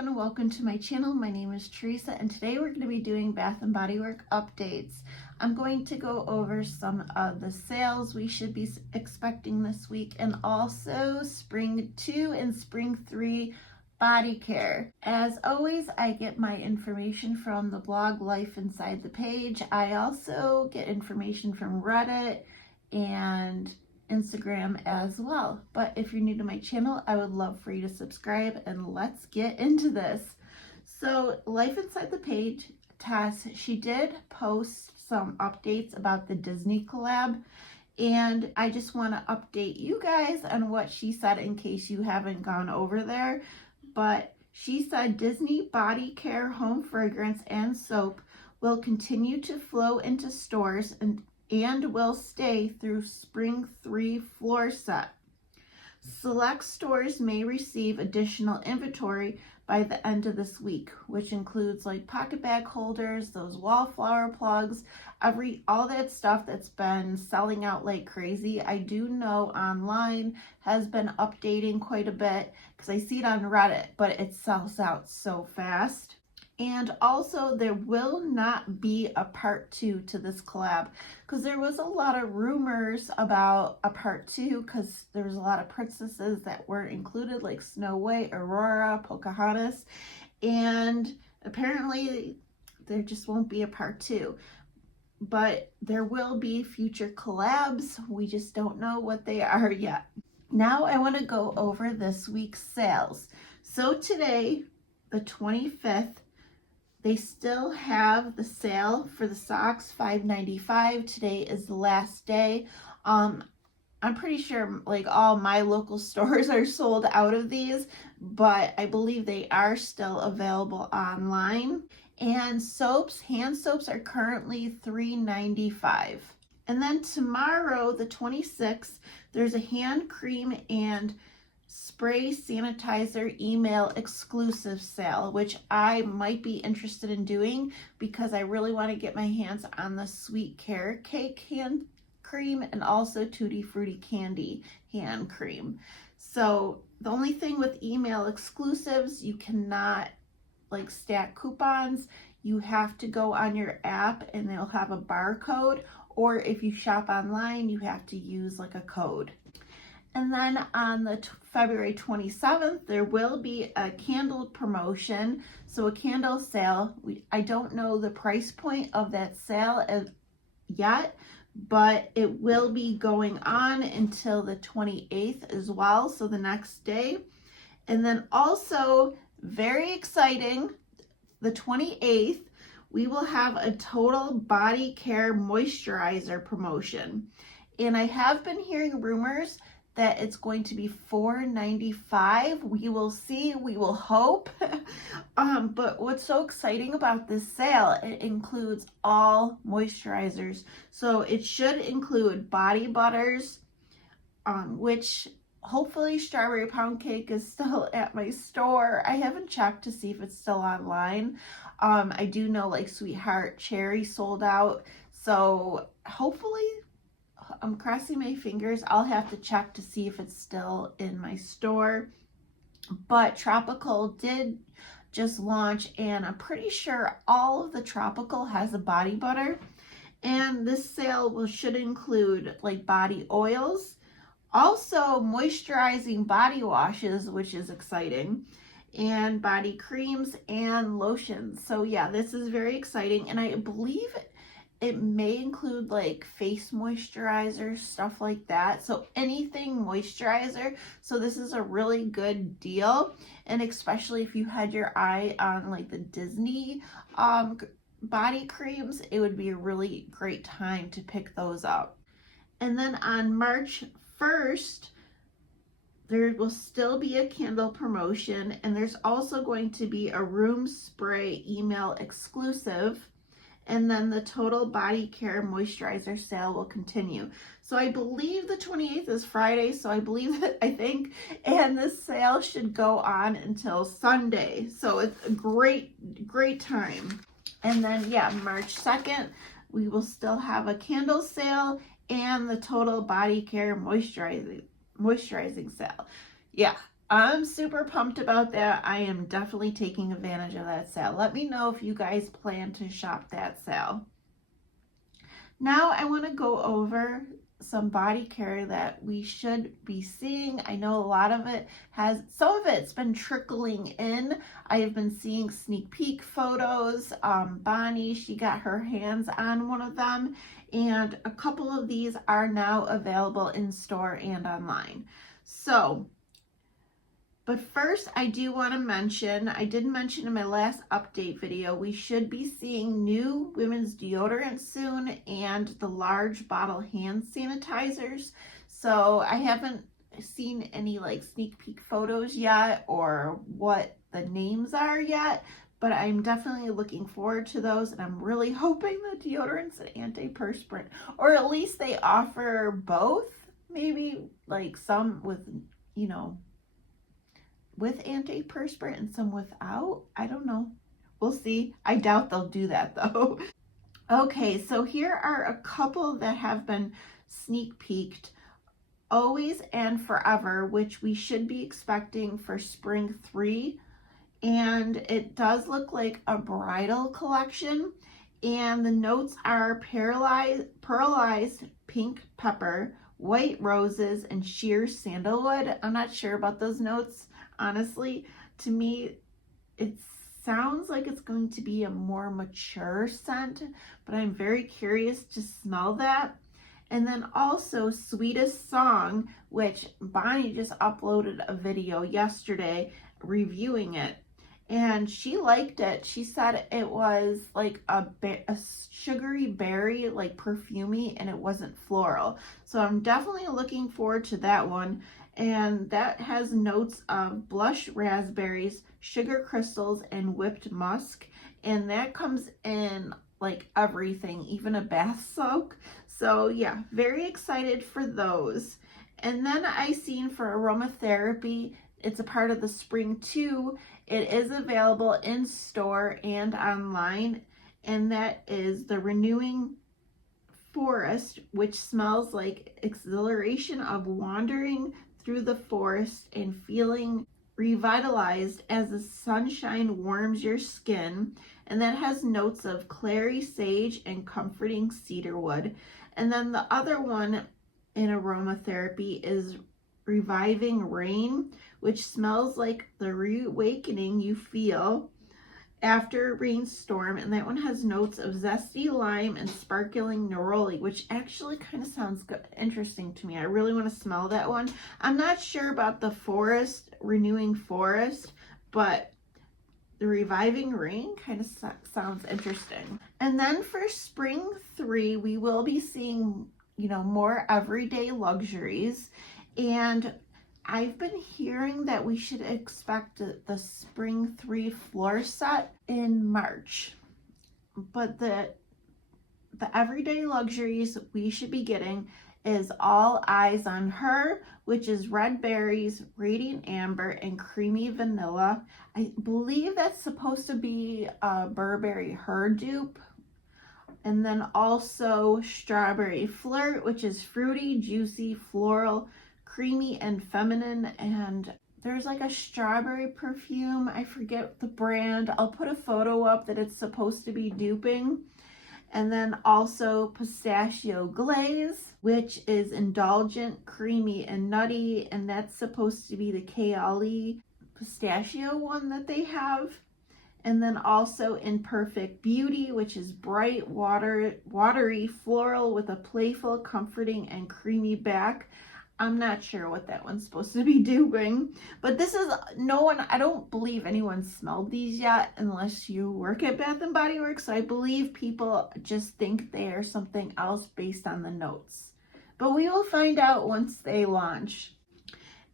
everyone, welcome to my channel. My name is Teresa and today we're going to be doing Bath & Body Works updates. I'm going to go over some of the sales we should be expecting this week and also Spring 2 and Spring 3 body care. As always, I get my information from the blog Life Inside the Page. I also get information from Reddit and Instagram as well. But if you're new to my channel, I would love for you to subscribe and let's get into this. So Life Inside the Page, Tess, she did post some updates about the Disney collab, and I just want to update you guys on what she said in case you haven't gone over there. But she said Disney body care, home fragrance, and soap will continue to flow into stores and will stay through Spring 3 floor set. Select stores may receive additional inventory by the end of this week, which includes like pocket bag holders, those wallflower plugs, all that stuff that's been selling out like crazy. I do know online has been updating quite a bit because I see it on Reddit, but it sells out so fast. And also there will not be a part 2 to this collab because there was a lot of rumors about a part 2 because there was a lot of princesses that weren't included, like Snow White, Aurora, Pocahontas, and apparently there just won't be a part 2. But there will be future collabs. We just don't know what they are yet. Now I want to go over this week's sales. So today, the 25th, they still have the sale for the socks, $5.95. Today is the last day. I'm pretty sure like all my local stores are sold out of these, but I believe they are still available online. And soaps, hand soaps are currently $3.95. And then tomorrow, the 26th, there's a hand cream and spray sanitizer email exclusive sale, which I might be interested in doing because I really want to get my hands on the sweet carrot cake hand cream and also Tutti Frutti candy hand cream. So the only thing with email exclusives, you cannot like stack coupons. You have to go on your app and they'll have a barcode, or if you shop online, you have to use like a code. And then on the February 27th, there will be a candle promotion. So a candle sale. I don't know the price point of that sale yet, but it will be going on until the 28th as well. So the next day. And then also, very exciting, the 28th, we will have a total body care moisturizer promotion. And I have been hearing rumors that it's going to be $4.95. We will see, we will hope. But what's so exciting about this sale, it includes all moisturizers. So it should include body butters, which hopefully Strawberry Pound Cake is still at my store. I haven't checked to see if it's still online. I do know like Sweetheart Cherry sold out. So hopefully, I'm crossing my fingers. I'll have to check to see if it's still in my store. But Tropical did just launch, and I'm pretty sure all of the Tropical has a body butter. And this sale should include like body oils, also moisturizing body washes, which is exciting, and body creams and lotions. So yeah, this is very exciting, and I believe it may include like face moisturizer, stuff like that. So anything moisturizer. So this is a really good deal. And especially if you had your eye on like the Disney body creams, it would be a really great time to pick those up. And then on March 1st, there will still be a candle promotion, and there's also going to be a room spray email exclusive. And then the total body care moisturizer sale will continue. So I believe the 28th is Friday. So I think, and this sale should go on until Sunday. So it's a great time. And then yeah, March 2nd, we will still have a candle sale and the total body care moisturizing sale. Yeah, I'm super pumped about that. I am definitely taking advantage of that sale. Let me know if you guys plan to shop that sale. Now I want to go over some body care that we should be seeing. I know a lot of it has, some of it's been trickling in. I have been seeing sneak peek photos. Bonnie, she got her hands on one of them, and a couple of these are now available in store and online. So, but first, I do want to mention, I did mention in my last update video, we should be seeing new women's deodorant soon and the large bottle hand sanitizers. So I haven't seen any like sneak peek photos yet or what the names are yet, but I'm definitely looking forward to those, and I'm really hoping the deodorant's an antiperspirant, or at least they offer both, maybe like some with, you know, with antiperspirant and some without. I don't know. We'll see. I doubt they'll do that though. Okay, so here are a couple that have been sneak peeked. Always and Forever, which we should be expecting for spring 3. And it does look like a bridal collection. And the notes are pearlized pink pepper, white roses, and sheer sandalwood. I'm not sure about those notes. Honestly, to me, it sounds like it's going to be a more mature scent, but I'm very curious to smell that. And then also Sweetest Song, which Bonnie just uploaded a video yesterday reviewing it, and she liked it. She said it was like a sugary berry, like perfumey, and it wasn't floral. So I'm definitely looking forward to that one. And that has notes of blush raspberries, sugar crystals, and whipped musk. And that comes in like everything, even a bath soak. So yeah, very excited for those. And then I seen for aromatherapy, it's a part of the spring 2. It is available in store and online. And that is the Renewing Forest, which smells like exhilaration of wandering through the forest and feeling revitalized as the sunshine warms your skin. And that has notes of clary sage and comforting cedarwood. And then the other one in aromatherapy is Reviving Rain, which smells like the reawakening you feel after a rainstorm, and that one has notes of zesty lime and sparkling neroli, which actually kind of sounds good, interesting to me. I really want to smell that one. I'm not sure about the forest, Renewing Forest, but the Reviving Rain kind of sounds interesting. And then for spring 3, we will be seeing, you know, more everyday luxuries. And I've been hearing that we should expect the spring 3 floor set in March. But the everyday luxuries we should be getting is All Eyes on Her, which is red berries, radiant amber, and creamy vanilla. I believe that's supposed to be a Burberry Her dupe. And then also Strawberry Flirt, which is fruity, juicy, floral, creamy, and feminine. And there's like a strawberry perfume. I forget the brand. I'll put a photo up that it's supposed to be duping. And then also Pistachio Glaze, which is indulgent, creamy, and nutty. And that's supposed to be the Kayali pistachio one that they have. And then also Imperfect Beauty, which is bright, watery, floral with a playful, comforting, and creamy back. I'm not sure what that one's supposed to be doing, but this is I don't believe anyone smelled these yet unless you work at Bath & Body Works. So I believe people just think they are something else based on the notes, but we will find out once they launch.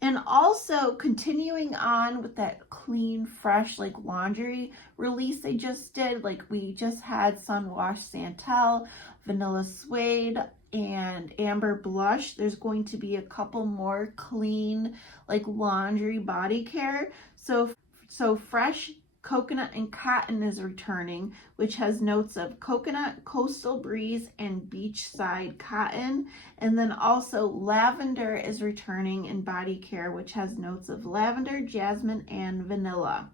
And also continuing on with that clean, fresh, like laundry release they just did, like we just had Sun Wash Santel, Vanilla Suede, and Amber Blush. There's going to be a couple more clean, like laundry body care. So fresh, Coconut and Cotton is returning, which has notes of coconut, coastal breeze, and beachside cotton. And then also Lavender is returning in body care, which has notes of lavender, jasmine, and vanilla.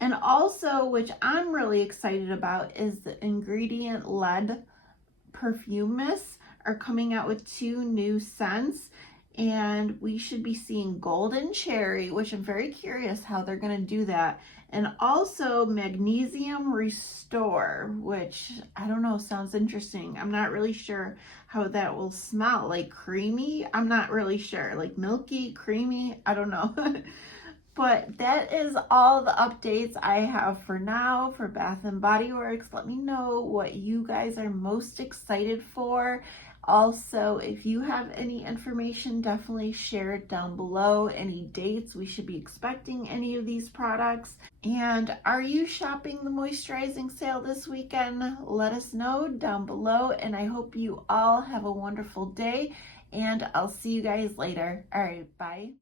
And also, which I'm really excited about, is the ingredient led perfume mists are coming out with 2 new scents. And we should be seeing Golden Cherry, which I'm very curious how they're going to do that. And also Magnesium Restore, which I don't know, sounds interesting. I'm not really sure how that will smell. Like creamy? I'm not really sure. Like milky, creamy? I don't know. But that is all the updates I have for now for Bath and Body Works. Let me know what you guys are most excited for. Also, if you have any information, definitely share it down below. Any dates we should be expecting any of these products. And are you shopping the moisturizing sale this weekend? Let us know down below. And I hope you all have a wonderful day. And I'll see you guys later. All right, bye.